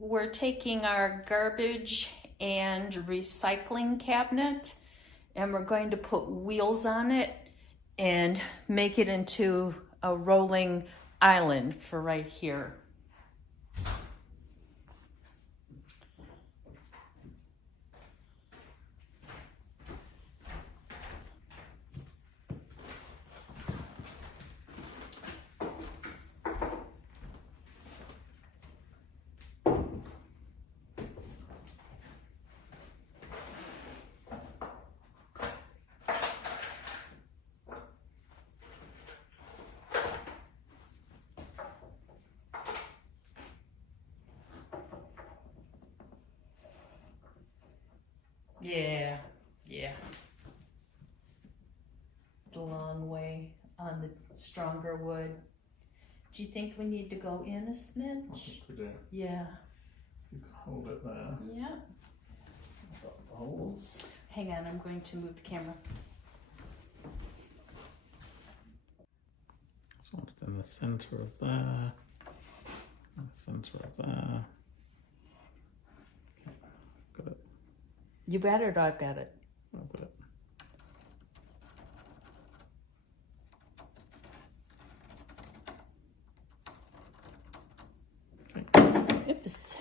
we're taking our garbage and recycling cabinet and we're going to put wheels on it and make it into a rolling island for right here. Yeah. The long way on the stronger wood. Do you think we need to go in a smidge? I think we do. Yeah. You can hold it there. Yeah. I've got the holes. Hang on, I'm going to move the camera. So in the centre of there. In the centre of there. Okay, got it. You got it or I've got it? I've got it. Oops.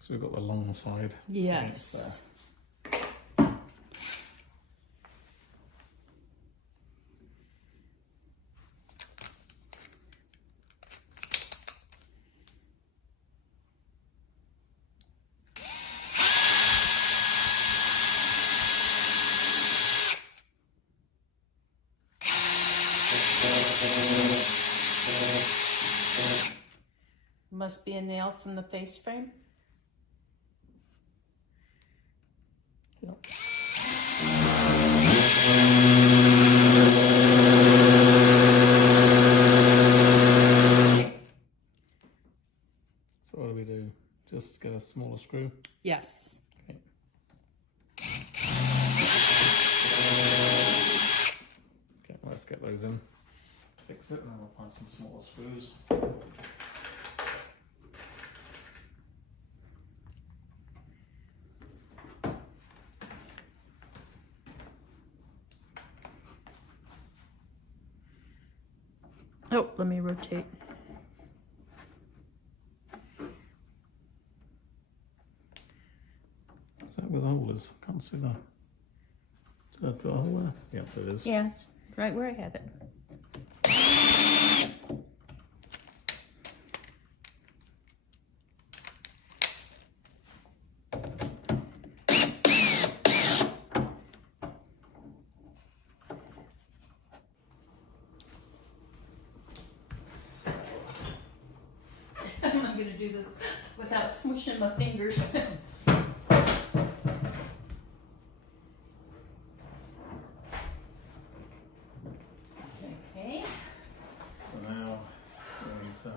So we've got the long side. Yes. Must be a nail from the face frame. Yep. So what do we do? Just get a smaller screw? Yes. Okay. Okay, let's get those in. Fix it and then we'll find some smaller screws. Oh, let me rotate. Is that where the hole is? I can't see that. Is that a hole there? Yeah, there it is. Yeah, it's right where I had it. I'm going to do this without smooshing my fingers. Okay. So now we're going to...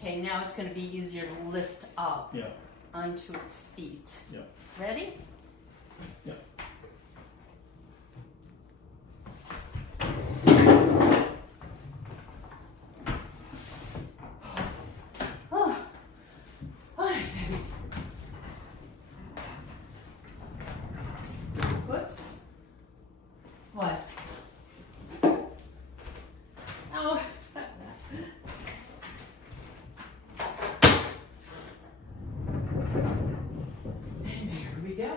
Okay, now it's going to be easier to lift up Yeah, onto its feet. yeah, Ready? yeah. Oh, it's heavy. Whoops. What? Oh. And there we go.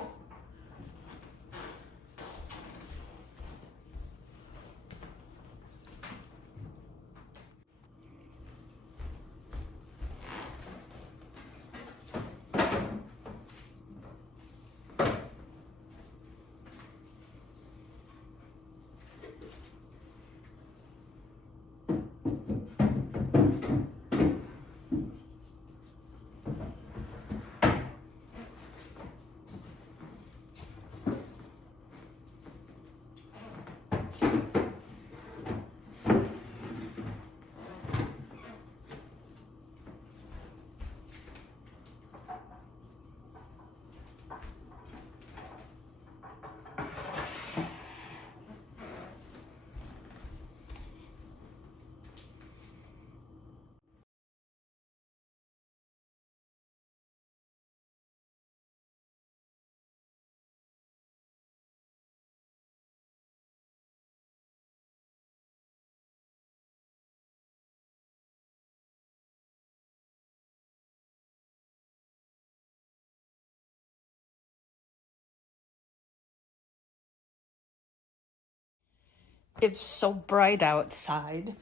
It's so bright outside.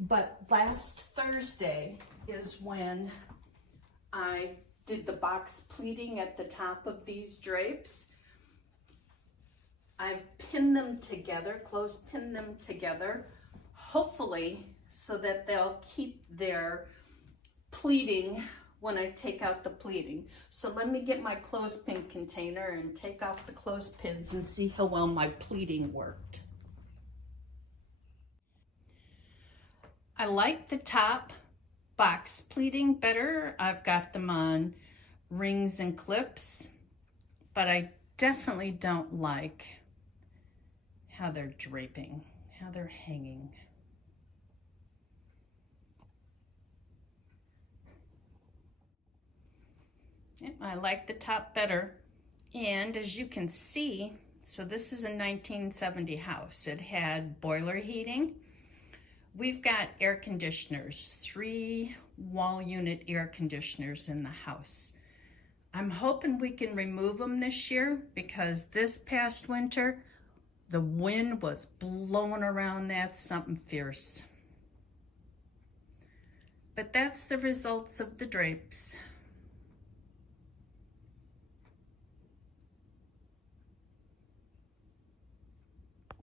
But last Thursday is when I did the box pleating at the top of these drapes. I've pinned them together, clothes-pinned them together, hopefully so that they'll keep their pleating when I take out the pleating. So let me get my clothespin container and take off the clothespins and see how well my pleating worked. I like the top box pleating better. I've got them on rings and clips, but I definitely don't like how they're draping, how they're hanging. Yep, I like the top better. And as you can see, so this is a 1970 house. It had boiler heating. We've got air conditioners, 3 wall unit air conditioners in the house. I'm hoping we can remove them this year because this past winter, the wind was blowing around that something fierce. But that's the results of the drapes.